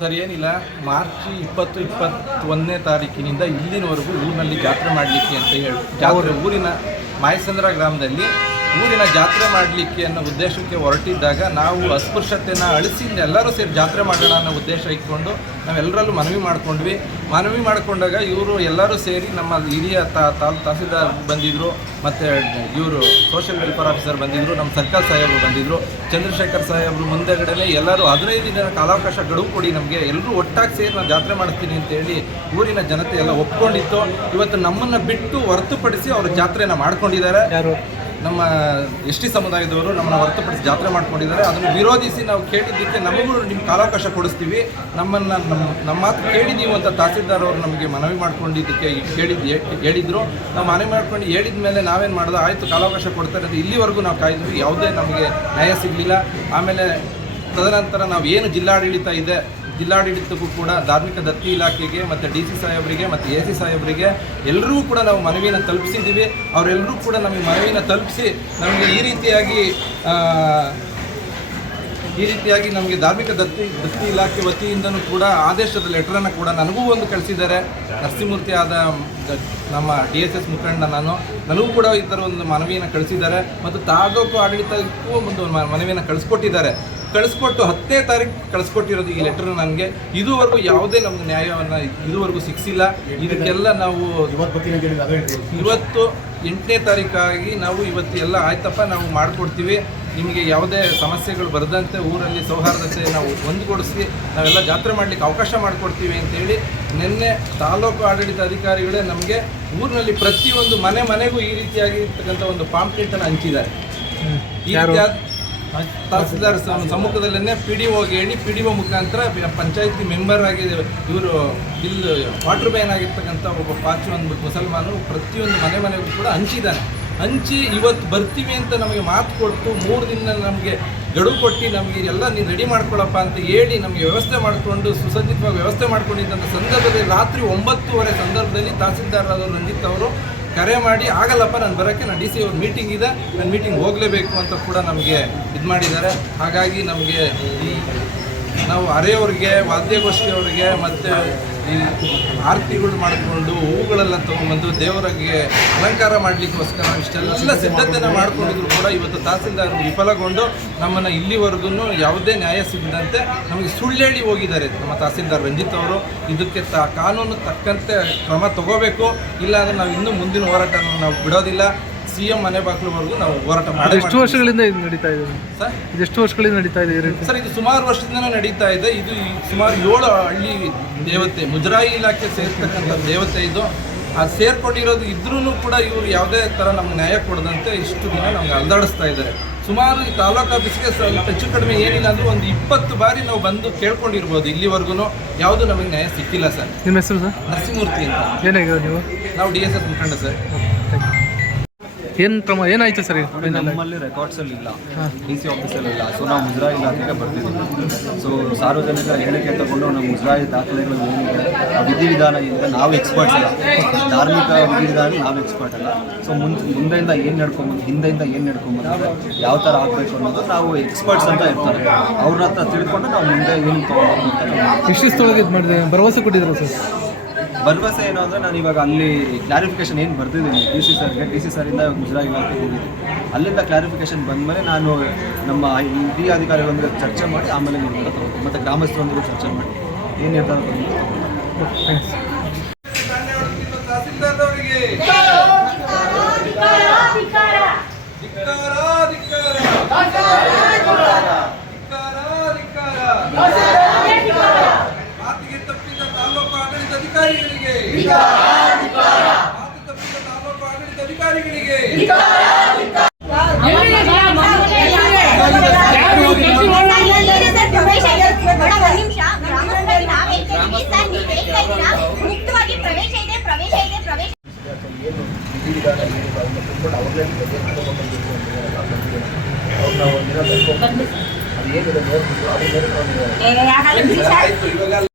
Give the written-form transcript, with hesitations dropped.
Sir ಏನಿಲ್ಲ, March 20-21ನೇ ತಾರೀಕಿನಿಂದ ಇಲ್ಲಿನವರೆಗೂ ಊರಿನಲ್ಲಿ ಜಾತ್ರೆ ಮಾಡಲಿಕ್ಕೆ ಅಂತ ಹೇಳಿ ಜಾತ್ರೆ ಊರಿನ ಮಾಯಸಂದ್ರ ಗ್ರಾಮದಲ್ಲಿ ಊರಿನ ಜಾತ್ರೆ ಮಾಡಲಿಕ್ಕೆ ಅನ್ನೋ ಉದ್ದೇಶಕ್ಕೆ ಹೊರಟಿದ್ದಾಗ ನಾವು ಅಸ್ಪೃಶ್ಯತೆಯನ್ನು ಅಳಿಸಿ ಎಲ್ಲರೂ ಸೇರಿ ಜಾತ್ರೆ ಮಾಡೋಣ ಅನ್ನೋ ಉದ್ದೇಶ ಇಟ್ಕೊಂಡು ನಾವೆಲ್ಲರಲ್ಲೂ ಮನವಿ ಮಾಡಿಕೊಂಡಾಗ ಇವರು ಎಲ್ಲರೂ ಸೇರಿ ನಮ್ಮ ಹಿರಿಯ ತಹಸೀಲ್ದಾರ್ ಬಂದಿದ್ದರು, ಮತ್ತು ಇವರು ಸೋಷಿಯಲ್ ವೆಲ್ಫೇರ್ ಆಫೀಸರ್ ಬಂದಿದ್ದರು, ನಮ್ಮ ಸರ್ಕಲ್ ಸಾಹೇಬರು ಬಂದಿದ್ದರು, ಚಂದ್ರಶೇಖರ್ ಸಾಹೇಬರು ಮುಂದೆಗಡೆ ಎಲ್ಲರೂ 15 ದಿನ ಕಾಲಾವಕಾಶ ಗಡುವು ಕೊಡಿ, ನಮಗೆ ಎಲ್ಲರೂ ಒಟ್ಟಾಗಿ ಸೇರಿ ನಾನು ಜಾತ್ರೆ ಮಾಡಿಸ್ತೀನಿ ಅಂತೇಳಿ ಊರಿನ ಜನತೆ ಎಲ್ಲ ಒಪ್ಕೊಂಡಿತ್ತು. ಇವತ್ತು ನಮ್ಮನ್ನು ಬಿಟ್ಟು ಹೊರತುಪಡಿಸಿ ಅವರು ಜಾತ್ರೆಯನ್ನು ಮಾಡ್ಕೊಂಡಿದ್ದಾರೆ. ನಮ್ಮ ಎಸ್ ಟಿ ಸಮುದಾಯದವರು ನಮ್ಮನ್ನು ಹೊರತುಪಡಿಸಿ ಜಾತ್ರೆ ಮಾಡ್ಕೊಂಡಿದ್ದಾರೆ. ಅದನ್ನು ವಿರೋಧಿಸಿ ನಾವು ಕೇಳಿದ್ದಕ್ಕೆ ನಮಗೂ ನಿಮ್ಮ ಕಾಲಾವಕಾಶ ಕೊಡಿಸ್ತೀವಿ, ನಮ್ಮ ಮಾತು ಕೇಳಿ ನೀವು ಅಂತ ತಹಸೀಲ್ದಾರ್ ಅವರು ನಮಗೆ ಮನವಿ ಮಾಡ್ಕೊಂಡಿದ್ದಕ್ಕೆ ಹೇಳಿದರು. ನಾವು ಮನವಿ ಮಾಡ್ಕೊಂಡು ಹೇಳಿದ ಮೇಲೆ ನಾವೇನು ಮಾಡೋದು, ಆಯಿತು ಕಾಲಾವಕಾಶ ಕೊಡ್ತಾರೆ ಅಂತ ಇಲ್ಲಿವರೆಗೂ ನಾವು ಕಾಯ್ದ್ವಿ, ಯಾವುದೇ ನಮಗೆ ನ್ಯಾಯ ಸಿಗಲಿಲ್ಲ. ಆಮೇಲೆ ತದನಂತರ ನಾವು ಏನು ಜಿಲ್ಲಾಡಳಿತಕ್ಕೂ ಕೂಡ ಧಾರ್ಮಿಕ ದತ್ತಿ ಇಲಾಖೆಗೆ ಮತ್ತು DC ಸಾಹೇಬರಿಗೆ ಮತ್ತು AC ಸಾಹೇಬರಿಗೆ ಎಲ್ಲರಿಗೂ ಕೂಡ ನಾವು ಮನವಿಯನ್ನು ತಲುಪಿಸಿದ್ದೀವಿ. ಅವರೆಲ್ಲರೂ ಕೂಡ ನಮಗೆ ಮನವಿಯನ್ನು ತಲುಪಿಸಿ ನಮಗೆ ಈ ರೀತಿಯಾಗಿ ನಮಗೆ ಧಾರ್ಮಿಕ ದತ್ತಿ ಇಲಾಖೆ ವತಿಯಿಂದನೂ ಕೂಡ ಆದೇಶದ ಲೆಟರನ್ನು ಕೂಡ ನನಗೂ ಒಂದು ಕಳಿಸಿದ್ದಾರೆ. ನರಸಿಂಹಮೂರ್ತಿ ಆದ ನಮ್ಮ DSS ಮುಖಂಡ ನನಗೂ ಕೂಡ ಈ ಥರ ಒಂದು ಮನವಿಯನ್ನು ಕಳಿಸಿದ್ದಾರೆ ಮತ್ತು ತಾಲೂಕು ಆಡಳಿತಕ್ಕೂ ಒಂದು ಮನವಿಯನ್ನು ಕಳಿಸ್ಕೊಟ್ಟು 10ನೇ ತಾರೀಕು ಕಳಿಸ್ಕೊಟ್ಟಿರೋದು ಈ ಲೆಟರ್. ನನಗೆ ಇದುವರೆಗೂ ಯಾವುದೇ ನಮ್ಗೆ ನ್ಯಾಯವನ್ನು ಇದುವರೆಗೂ ಸಿಕ್ಕಿಸಿಲ್ಲ. ಇದಕ್ಕೆಲ್ಲ ನಾವು ಇವತ್ತು 8ನೇ ತಾರೀಕಾಗಿ ನಾವು ಇವತ್ತು ಎಲ್ಲ ಆಯ್ತಪ್ಪ ನಾವು ಮಾಡಿಕೊಡ್ತೀವಿ, ನಿಮಗೆ ಯಾವುದೇ ಸಮಸ್ಯೆಗಳು ಬರದಂತೆ ಊರಲ್ಲಿ ಸೌಹಾರ್ದತೆ ನಾವು ಒಂದುಗೂಡಿಸಿ ನಾವೆಲ್ಲ ಜಾತ್ರೆ ಮಾಡಲಿಕ್ಕೆ ಅವಕಾಶ ಮಾಡಿಕೊಡ್ತೀವಿ ಅಂತೇಳಿ ನಿನ್ನೆ ತಾಲೂಕು ಆಡಳಿತ ಅಧಿಕಾರಿಗಳೇ ನಮಗೆ ಊರಿನಲ್ಲಿ ಪ್ರತಿಯೊಂದು ಮನೆಗೂ ಈ ರೀತಿಯಾಗಿರ್ತಕ್ಕಂಥ ಒಂದು ಪಾಂಪ್ಲೆಟನ್ನು ಹಂಚಿದ್ದಾರೆ. ಈ ತಹಸೀಲ್ದಾರ್ ಸಮ್ಮುಖದಲ್ಲೇ PDOಗೆ ಹೇಳಿ PDO ಮುಖಾಂತರ ಪಂಚಾಯತಿ ಮೆಂಬರ್ ಆಗಿ ಇವರು ವಾಟರ್ ಬ್ಯಾನ್ ಆಗಿರ್ತಕ್ಕಂಥ ಒಬ್ಬ ಪಾಚು ಅಂದ್ಬಿಟ್ಟು ಮುಸಲ್ಮಾನರು ಪ್ರತಿಯೊಂದು ಮನೆಗೂ ಕೂಡ ಹಂಚಿ ಇವತ್ತು ಬರ್ತೀವಿ ಅಂತ ನಮಗೆ ಮಾತು ಕೊಟ್ಟು 3 ದಿನ ನಮಗೆ ಗಡುವು ಕೊಟ್ಟು ನಮಗೆ ಎಲ್ಲ ನೀನು ರೆಡಿ ಮಾಡ್ಕೊಳ್ಳಪ್ಪ ಅಂತ ಹೇಳಿ ನಮಗೆ ವ್ಯವಸ್ಥೆ ಮಾಡಿಕೊಂಡು ಸುಸಜ್ಜಿತವಾಗಿ ವ್ಯವಸ್ಥೆ ಮಾಡ್ಕೊಂಡಿದ್ದಂಥ ಸಂದರ್ಭದಲ್ಲಿ ರಾತ್ರಿ 9:30 ಸಂದರ್ಭದಲ್ಲಿ ತಹಸೀಲ್ದಾರ್ ಆದವರು ರಂಜಿತ್ ಅವರು ಕರೆ ಮಾಡಿ ಆಗಲ್ಲಪ್ಪ ನಾನು ಬರೋಕ್ಕೆ, ನಾನು DC ಅವ್ರ ಮೀಟಿಂಗ್ ಇದೆ, ನನ್ನ ಮೀಟಿಂಗ್ ಹೋಗಲೇಬೇಕು ಅಂತ ಕೂಡ ನಮಗೆ ಇದು ಮಾಡಿದ್ದಾರೆ. ಹಾಗಾಗಿ ನಮಗೆ ನಾವು ಅರೆಯವ್ರಿಗೆ ವಾದ್ಯಗೋಷ್ಠಿಯವ್ರಿಗೆ ಮತ್ತು ಈ ಆರತಿಗಳು ಮಾಡಿಕೊಂಡು ಹೂಗಳೆಲ್ಲ ತೊಗೊಂಬಂದು ದೇವರಿಗೆ ಅಲಂಕಾರ ಮಾಡಲಿಕ್ಕೋಸ್ಕರ ಇಷ್ಟೆಲ್ಲ ಸಿದ್ಧತೆಯನ್ನು ಮಾಡ್ಕೊಂಡಿದ್ರು ಕೂಡ ಇವತ್ತು ತಹಸೀಲ್ದಾರ್ ವಿಫಲಗೊಂಡು ನಮ್ಮನ್ನು ಇಲ್ಲಿವರೆಗೂ ಯಾವುದೇ ನ್ಯಾಯ ಸಿಗದಂತೆ ನಮಗೆ ಸುಳ್ಳೇಳಿ ಹೋಗಿದ್ದಾರೆ ನಮ್ಮ ತಹಸೀಲ್ದಾರ್ ರಂಜಿತ್ ಅವರು. ಇದಕ್ಕೆ ಕಾನೂನು ತಕ್ಕಂತೆ ಕ್ರಮ ತಗೋಬೇಕು, ಇಲ್ಲಾಂದರೆ ನಾವು ಇನ್ನೂ ಮುಂದಿನ ಹೋರಾಟವನ್ನು ನಾವು ಬಿಡೋದಿಲ್ಲ. CM ಮನೆ ಬಾಗಿಲುವರೆಗೂ ನಾವು ಹೋರಾಟ ಮಾಡಿ. ಎಷ್ಟು ವರ್ಷಗಳಿಂದ ಇದು ನಡೀತಾ ಇದೆ ಸರ್? ಎಷ್ಟು ವರ್ಷಗಳಿಂದ ನಡೀತಾ ಇದೆ ಸರ್? ಇದು ಸುಮಾರು ವರ್ಷದಿಂದನೂ ನಡೀತಾ ಇದೆ. ಇದು ಸುಮಾರು 7 ಹಳ್ಳಿ ದೇವತೆ, ಮುಜರಾಯಿ ಇಲಾಖೆ ಸೇರ್ತಕ್ಕಂಥ ದೇವತೆ ಇದು. ಅದು ಸೇರ್ಕೊಂಡಿರೋದು ಇದ್ರೂ ಕೂಡ ಇವರು ಯಾವುದೇ ಥರ ನಮ್ಗೆ ನ್ಯಾಯ ಕೊಡದಂತೆ ಇಷ್ಟು ದಿನ ನಮ್ಗೆ ಅಲ್ದಾಡಿಸ್ತಾ ಇದ್ದಾರೆ. ಸುಮಾರು ಈ ತಾಲೂಕು ಆಫೀಸ್ಗೆ ಸ್ವಲ್ಪ ಹೆಚ್ಚು ಕಡಿಮೆ ಏನಿಲ್ಲ ಅಂದರೂ ಒಂದು 20 ಬಾರಿ ನಾವು ಬಂದು ಕೇಳ್ಕೊಂಡಿರ್ಬೋದು, ಇಲ್ಲಿವರೆಗೂ ಯಾವುದೂ ನಮಗೆ ನ್ಯಾಯ ಸಿಕ್ಕಿಲ್ಲ ಸರ್. ನಿಮ್ಮ ಹೆಸರು ಸರ್? ನರಸಿಂಹಮೂರ್ತಿ ಅಂತ. ಏನಾಗಿದೆ ನೀವು? ನಾವು DSS ಮುಖಂಡ ಸರ್. ಏನಾಯ್ತು ಸರ್? ನಮ್ಮಲ್ಲಿ ರೆಕಾರ್ಡ್ಸಲ್ಲಿ ಇಲ್ಲ, DC ಆಫೀಸಲ್ಲಿ ಇಲ್ಲ. ಸೊ ನಾವು ಮುಜರಾಯಿ ಇಲಾಖೆಗೆ ಬರ್ತಿದ್ದೀವಿ. ಸೊ ಸಾರ್ವಜನಿಕರ ಹೇಳಿಕೆ ತಗೊಂಡು ನಮ್ಮ ಮುಜರಾಯಿ ದಾಖಲೆಗಳು ಏನಿದೆ ಆ ವಿಧಿವಿಧಾನ ಏನಿದೆ ನಾವು ಎಕ್ಸ್ಪರ್ಟ್ಸ್ ಇಲ್ಲ, ಧಾರ್ಮಿಕ ವಿಧಿವಿಧಾನ ನಾವು ಎಕ್ಸ್ಪರ್ಟ್ ಅಲ್ಲ. ಸೊ ಮುಂದೆಯಿಂದ ಏನು ನಡ್ಕೊಂಬಂದು ಹಿಂದೆಯಿಂದ ಏನು ನಡ್ಕೊಂಬಂದ್ರೆ ಯಾವ ಥರ ಆಗಬೇಕು ಅನ್ನೋದು ನಾವು ಎಕ್ಸ್ಪರ್ಟ್ಸ್ ಅಂತ ಇರ್ತಾರೆ, ಅವ್ರ ಹತ್ರ ತಿಳ್ಕೊಂಡು ನಾವು ಮುಂದೆ ಏನು ತೊಗೊಳ್ಬೇಕು ಅಂತ. ಇಷ್ಟೊಳಗೆ ಇದು ಮಾಡಿದೆ, ಭರವಸೆ ಕೊಟ್ಟಿದ್ರು ಸರ್? ಭರವಸೆ ಏನು ಅಂದರೆ ನಾನು ಇವಾಗ ಅಲ್ಲಿ ಕ್ಲಾರಿಫಿಕೇಷನ್ ಏನು ಬರ್ತಿದ್ದೀನಿ DC ಸರಿಂದ ಇವಾಗ ಮುಜರಾಯಿ ಇಲಾಖೆಗೆ ಹೋಗಿದ್ದೀನಿ. ಅಲ್ಲಿಂದ ಕ್ಲಾರಿಫಿಕೇಷನ್ ಬಂದಮೇಲೆ ನಾನು ನಮ್ಮ ಹಿರಿಯ ಅಧಿಕಾರಿಗಳೊಂದಿಗೆ ಚರ್ಚೆ ಮಾಡಿ ಆಮೇಲೆ ನಿರ್ಧಾರ ತಗೋತೀನಿ, ಮತ್ತು ಗ್ರಾಮಸ್ಥರೊಂದಿಗೆ ಚರ್ಚೆ ಮಾಡಿ ಏನು ನಿರ್ಧಾರ ಮುಕ್ತವಾಗಿ ಪ್ರವೇಶ ಇದೆ.